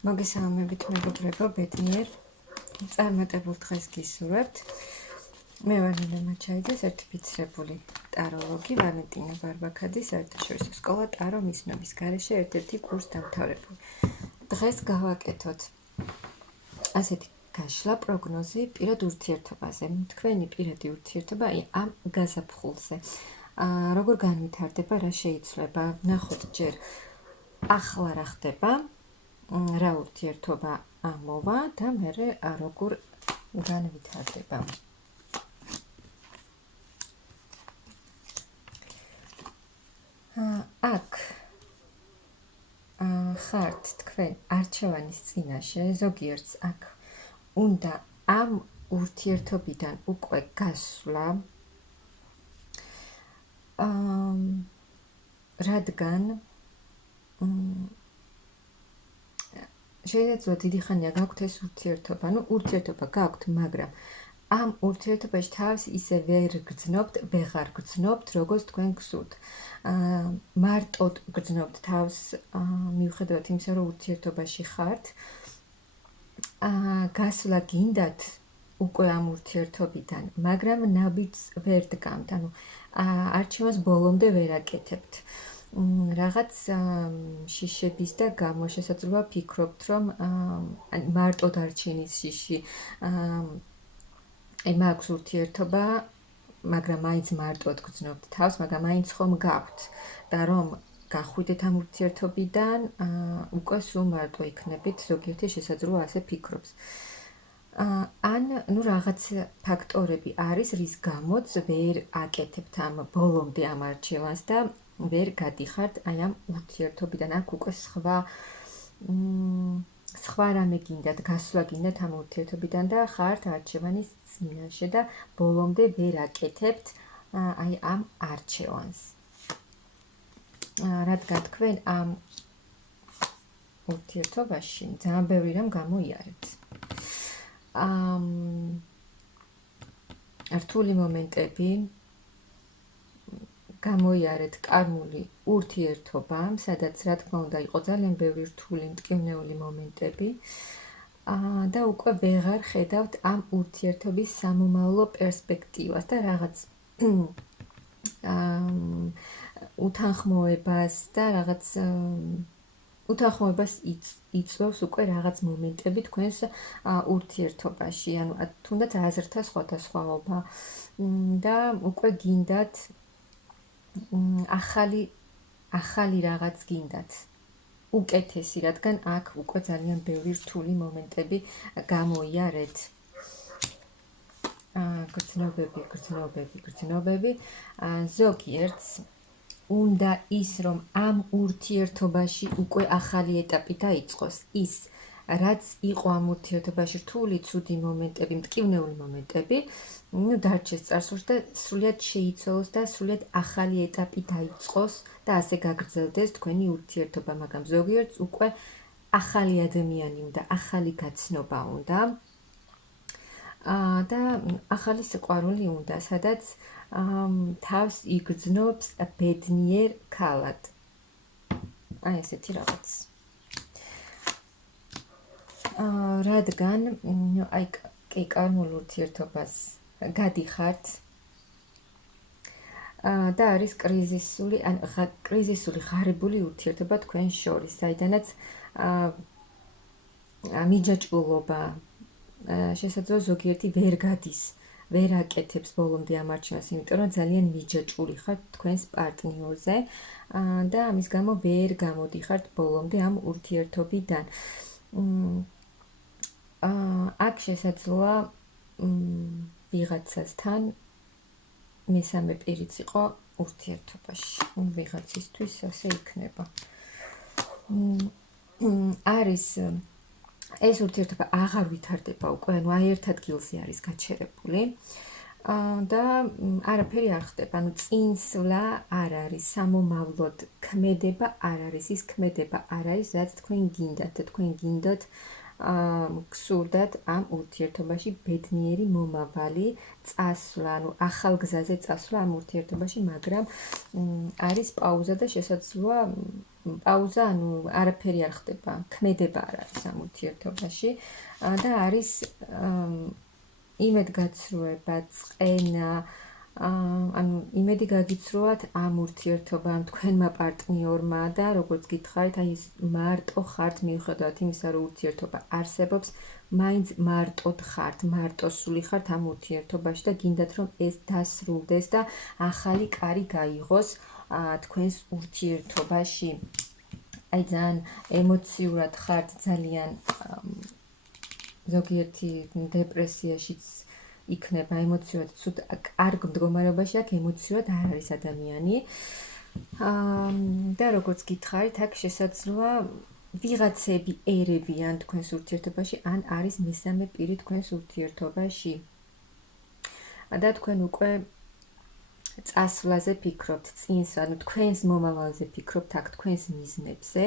მოგესალმებით მეგობრებო, ბედნიერ წარმატებულ დღეს გისურვებთ. მე ვარ ნინო მაჩაიძე, სერტიფიცირებული ტაროლოგი, ვალენტინა ბარბაქაძის საერთაშორისო სკოლა ტარო მისნობის გარეშე ერთ-ერთი კურს დამთავრებული. დღეს გავაკეთოთ ასეთი გაშლა პროგნოზი პირად ურთიერთობაზე. თქვენი პირადი ურთიერთობა ამ გაზაფხულზე. როგორ განვითარდება, რა შეიცვლება, ნახოთ ჯერ ახლა რა ხდება. რა ურთიერთობა ამოვა და მერე როგორ განვითარდება. აქ ხართ თქვენ არჩევანის წინაშე, ზოგიერთს აქ უნდა ამ ურთიერთობიდან უკვე გასვლა, რადგან შეიძლება დიდი ხანია გაქვთ ეს ურთიერთობა, ურთიერთობა გაქვთ, მაგრამ ამ ურთიერთობაში თავს ისე ვეღარ გრძნობთ, როგორც თქვენ გსურთ. მარტოდ გრძნობთ თავს, მიუხედავად იმისა, რომ ურთიერთობაში ხართ. გასვლა გინდათ უკვე ამ ურთიერთობიდან, მაგრამ ნაბიჯს ვერ დგამთ, არჩევანს ბოლომდე ვერ აკეთებთ. რაღაც შიშების და გამოსშესაძლოა ფიქრობთ, რომ მარტოდ არჩენის შიში მაქვს ურთიერთობა, მაგრამ მაინც მარტოდ გრძნობთ თავს, მაგრამ მაინც ხომ გაქვთ და რომ გახვიდეთ ამ ურთიერთობიდან, უკვე სულ მარტო იქნებით, ზოგიერთი შესაძლოა ასე ფიქრობს. ან რაღაც ფაქტორები არის, რის გამოც ვერ აკეთებთ ამ ბოლომდე ამ არჩევანს და ვერ გადიხართ ამ ურთიერთობიდან. აქ უკვე სხვა რამე გინდათ, გასვლა გინდათ ამ ურთიერთობიდან და ხართ არჩევანის წინაშე და ბოლომდე ვერ აკეთებთ ამ არჩევანს. რადგან თქვენ ამ ურთიერთობაში ძალიან ბევრი რამ გამოიარეთ. რთული მომენტები გამოიარეთ კარმული ურთიერთობამ, სადაც რა თქმა უნდა იყო ძალიან ბევრი რთული მტკივნეული მომენტები და უკვე ვეღარ ხედავთ ამ ურთიერთობის სამომავლო პერსპექტივას და რაღაც უთანხმოებას და რაღაც უთანხმოებას იწვევს უკვე რაღაც მომენტები თქვენს ურთიერთობაში, თუნდაც აზრთა სხვადასხვაობა და უკვე გინდათ ახალი რაღაც გინდათ უკეთესი, რადგან აქ უკვე ძალიან ბევრი რთული მომენტები გამოიარეთ. გრძნობები. ზოგიერთს უნდა ის, რომ ამ ურთიერთობაში უკვე ახალი ეტაპი დაიწყოს, ის რაც იყო ამ ურთიერთობაში რთული, ცუდი მომენტები, მტკივნეული მომენტები, დარჩეს წარსულში და სრულიად შეიცვალოს და სრულიად ახალი ეტაპი დაიწყოს და ასე გაგრძელდეს თქვენი ურთიერთობა, მაგრამ ზოგიერთს უკვე ახალი ადამიანი უნდა, ახალი გაცნობა უნდა და ახალი სიყვარული უნდა, სადაც თავს იგრძნობს ბედნიერ ქალად. ესეთი რაღაც. რადგან კარმულ ურთიერთობას გადიხართ და არის კრიზისული ღარიბული ურთიერთობა თქვენ შორის, საიდანაც მიჯაჭვულობა შესაძლოა ზოგიერთი ვერ გადის, ვერ აკეთებს ბოლომდე ამ არჩევანს, იმიტომ რომ ძალიან მიჯაჭვული ხართ თქვენს პარტნიორზე და ამის გამო ვერ გამოდიხართ ბოლომდე ამ ურთიერთობიდან. აქ შესაძლოა ვიღაცასთან მესამე პირიც იყო ურთიერთობაში. ვიღაცისთვის ასე იქნება. არის ეს ურთიერთობა აღარ ვითარდება უკვე, ერთ ადგილზე არის გაჩერებული და არაფერი არ ხდება, წინსვლა არ არის, სამომავლოდ ქმედება არ არის, ის ქმედება არ არის, რაც თქვენ გინდათ და თქვენ გინდათ გსურდათ ამ ურთიერთობაში ბედნიერი მომავალი წასვლა, ახალ გზაზე წასვლა ამ ურთიერთობაში, მაგრამ არის პაუზა და შესაძლოა პაუზა, ანუ არაფერი არ ხდება, ქმედება არ არის ამ ურთიერთობაში და არის იმედგაცრუება, წყენა, ანუ იმედი გაგიცრუათ ამ ურთიერთობამ, თქვენმა პარტნიორმა და როგორც გითხარით, აი ეს მარტო ხართ მიუხედავად იმისა, რომ ურთიერთობა არსებობს, მაინც მარტოდ ხართ, მარტოსული ხართ ამ ურთიერთობაში და გინდათ რომ ეს დასრულდეს და ახალი კარი გაიღოს თქვენს ურთიერთობაში. აი ძალიან ემოციურად ხართ, ძალიან ზოგიერთი დეპრესიაშიც იქნება ემოციურად ცუდ კარგ მდგომარეობაში აქ ემოციურად არ არის ადამიანი. და როგორც გითხარით, აქ შესაძლოა ვიღაცები ერებიან თქვენს ურთიერთობაში, ან არის მესამე პირი თქვენს ურთიერთობაში. და თქვენ უკვე წასვლაზე ფიქრობთ, წინს, ანუ თქვენს მომავალზე ფიქრობთ, აქ თქვენს მიზნებზე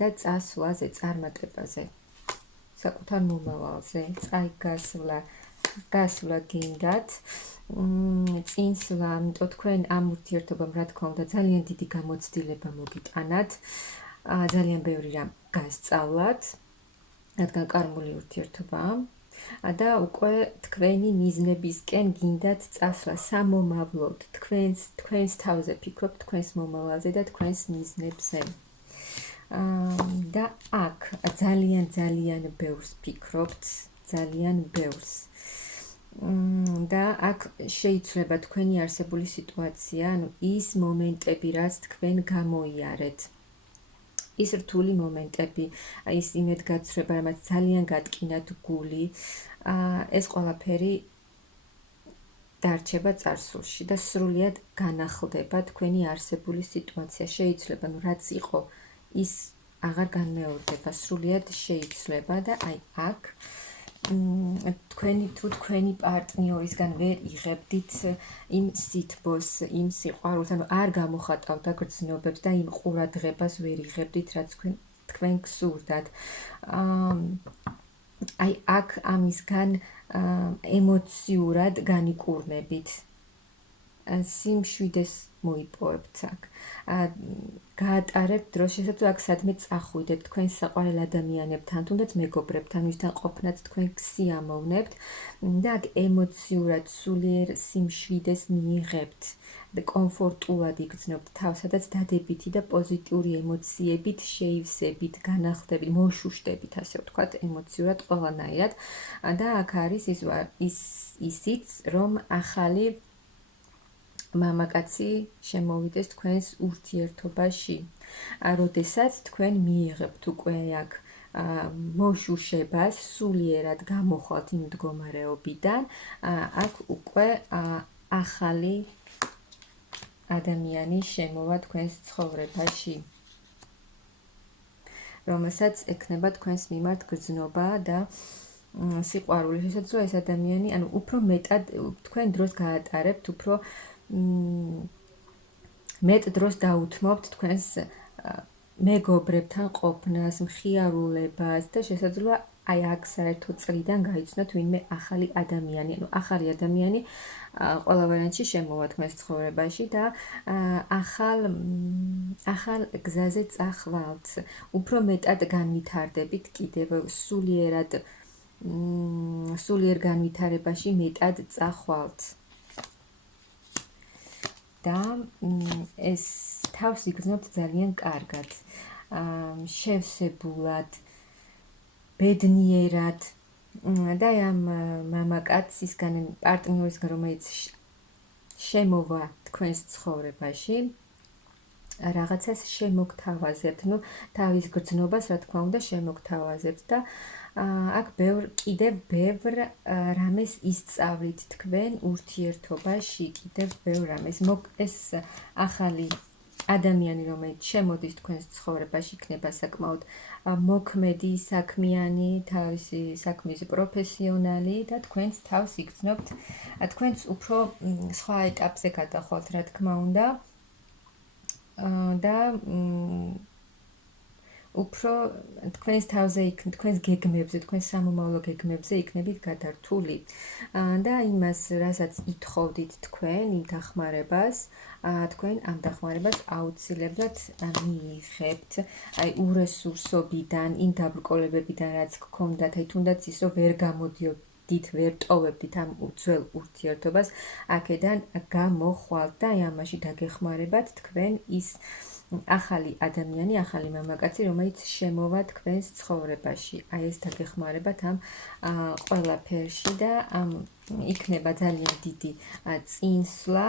და წასვლაზე, წარმატებაზე. საკუთარ მომავალზე, გასვლა გინდათ, წინსვლა, ამიტომ თქვენ ამ ურთიერთობამ, რა თქმა უნდა, ძალიან დიდი გამოცდილება მოგიტანათ, ძალიან ბევრი რამ გასწავლათ, რადგან კარგული ურთიერთობაა და უკვე თქვენი მიზნებისკენ გინდათ წასვლა სამომავლოდ, თქვენს თავზე ფიქრობთ, თქვენს მომავალზე და თქვენს მიზნებზე. და აქ ძალიან ბევრს ფიქრობთ, ძალიან ბევრს. და აქ შეიცვლება თქვენი არსებული სიტუაცია, ანუ ის მომენტები, რაც თქვენ გამოიარეთ. ის რთული მომენტები, ის იმედგაცრუება, რამაც ძალიან გატკინათ გული, ეს ყველაფერი დარჩება წარსულში და სრულიად განახლდება თქვენი არსებული სიტუაცია. შეიცვლება, ну რაც იყო, ის აღარ განმეორდება, სრულიად შეიცვლება და აი აქ თქვენი თუ თქვენი პარტნიორისგან ვერ იღებდით იმ სითბოს, იმ სიყვარულს, ანუ არ გამოხატავდა გრძნობებს და იმ ყურადღებას ვერ იღებდით, რაც თქვენ გსურდათ. აი აქ ამისგან ემოციურად განიკურნებით. სიმშვიდეს მოიპოვებთ აქ. გაატარებთ დრო, შესაძლოა აქ სადმე წახვიდეთ თქვენს საყვარელ ადამიანებთან, თუნდაც მეგობრებთან, ვისთან ყოფნაც თქვენ გსიამოვნებთ და აქ ემოციურად სულიერ სიმშვიდეს მიიღებთ და კომფორტულად იგრძნობთ თავს, სადაც დადებითი და პოზიტიური ემოციებით შეივსებით, განახლდებით, მოშუშტებით, ასე ვთქვათ, ემოციურად ყველანაირად და აქ არის ისიც, რომ ახალი მამაკაცი შემოვიდეს თქვენს ურთიერთობაში. როდესაც თქვენ მიიღებთ უკვე აქ მოშუშებას, სულიერად გამოხვალთ იმ მდგომარეობიდან, აქ უკვე ახალი ადამიანი შემოვა თქვენს ცხოვრებაში, რომელსაც ექნება თქვენს მიმართ გრძნობა და სიყვარული. შესაძლოა ეს ადამიანი, ანუ უფრო მეტად თქვენ დროს გაატარებთ, უფრო მეტ დროს დაუთმობთ თქვენს მეგობრებთან ყოფნას, მხიარულებას და შესაძლოა აი აქ საერთო წრიდან გაიცნოთ ვინმე ახალი ადამიანი. ანუ ახალი ადამიანი ყველა ვარიანტში შემოვა თქვენს ცხოვრებაში და ახალ გზაზე წახვალთ. უფრო მეტად განვითარდებით კიდევ სულიერ განვითარებაში მეტად წახვალთ. და ეს თავს იგრძნობთ ძალიან კარგად, შევსებულად, ბედნიერად და ამ მამაკაცისგან, პარტნიორისგან, რომელიც შემოვა თქვენს ცხოვრებაში, რაღაცას შემოგთავაზებთ, ну თავის გრძნობას, რა თქმა უნდა, შემოგთავაზებთ და აქ კიდევ ბევრ რამეს ისწავლით თქვენ ურთიერთობაში, კიდევ ბევრ რამეს. ეს ახალი ადამიანი, რომელიც შემოდის თქვენს ცხოვრებაში, იქნება საკმაოდ მოქმედი, საქმიანი, თავისი საქმის პროფესიონალი და თქვენს თავს იგრძნობთ, თქვენც უფრო სხვა ეტაპზე გადახვალთ, რა თქმა უნდა. და უფრო თქვენს თავზე თქვენს გეგმებზე, თქვენს სამომავლო გეგმებზე იქნებით გადართული და იმას, რასაც ითხოვდით თქვენ, იმ დახმარებას, თქვენ ამ დახმარებას აუცილებლად მიიღებთ. აი ურესურსობიდან, იმ დაბრკოლებებიდან, რაც გქონდათ, აი თუნდაც ის რომ ვერ გამოდიოდით, ვერ ტოვებდით ამ ძველ ურთიერთობას, აქედან გამოხვალთ და აი ამაში დაგეხმარებათ თქვენ ის ახალი ადამიანი, ახალი მამაკაცი, რომელიც შემოვა თქვენს ცხოვრებაში. აი ეს დაგეხმარებათ ამ ყველაფერში და იქნება ძალიან დიდი წინსვლა.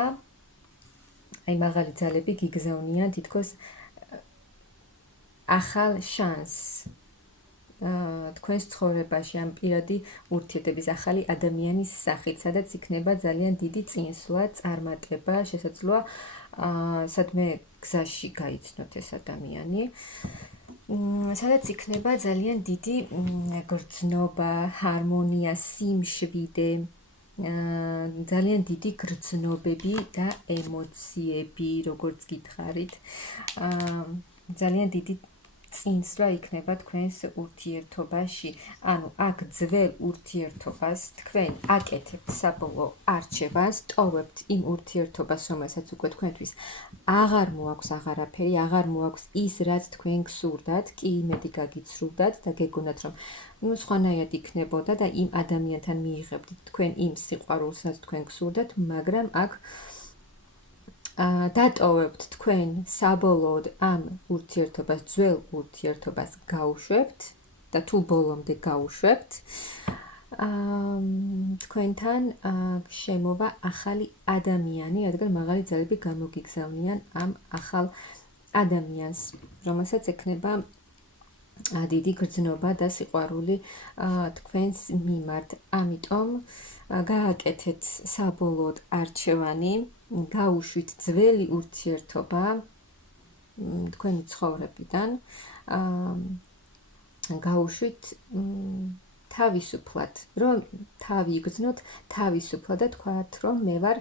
აი მაღალი ძალები გიგზავნიან თითქოს ახალ შანსს თქვენს ცხოვრებაში ამ პირადი ურთიერთობის ახალი ადამიანის სახით, სადაც იქნება ძალიან დიდი წინსვლა, წარმატება, შესაძლოა სადმე გზაში გაიცნოთ ეს ადამიანი, სადაც იქნება ძალიან დიდი გრძნობა, ჰარმონია, სიმშვიდე, ძალიან დიდი გრძნობები და ემოციები, როგორც გითხარით, ძალიან დიდი წინსვლა იქნება თქვენს ურთიერთობაში. ანუ აქ ძველ ურთიერთობას თქვენ აკეთებთ საბოლოო არჩევანს, ტოვებთ იმ ურთიერთობას, რომელსაც უკვე თქვენთვის აღარ მოაქვს აღარაფერი, აღარ მოაქვს ის, რაც თქვენ გსურდათ, კი იმედი გაგიცრუვდათ და გეგონათ, რომ სხვანაირად იქნებოდა და იმ ადამიანთან მიიღებდით თქვენ იმ სიყვარულს, რაც თქვენ გსურდათ, მაგრამ აქ დატოვებთ თქვენ საბოლოოდ ამ ურთიერთობას, ძველ ურთიერთობას გაუშვებთ და თუ ბოლომდე გაუშვებთ, თქვენთან შემოვა ახალი ადამიანი, რადგან მაღალი ძალები გამოგიგზავნიან ამ ახალ ადამიანს, რომელსაც ექნება დიდი გრძნობა და სიყვარული თქვენს მიმართ. ამიტომ გააკეთეთ საბოლოოდ არჩევანი, გაუშვით ძველი ურთიერთობა თქვენი ცხოვრებიდან, გაუშვით თავისუფლად, რომ თავი იგრძნოთ თავისუფლად და თქვათ, რომ მე ვარ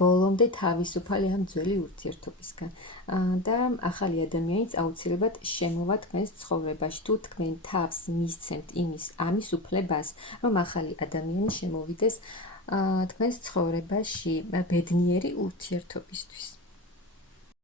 ბოლომდე თავისუფალი ამ ძველი ურთიერთობისგან და ახალი ადამიანიც აუცილებლად შემოვა თქვენს ცხოვრებაში, თუ თქვენ თავს მისცემთ ამის უფლებას, რომ ახალი ადამიანი შემოვიდეს თქვენს ცხოვრებაში ბედნიერი ურთიერთობისთვის.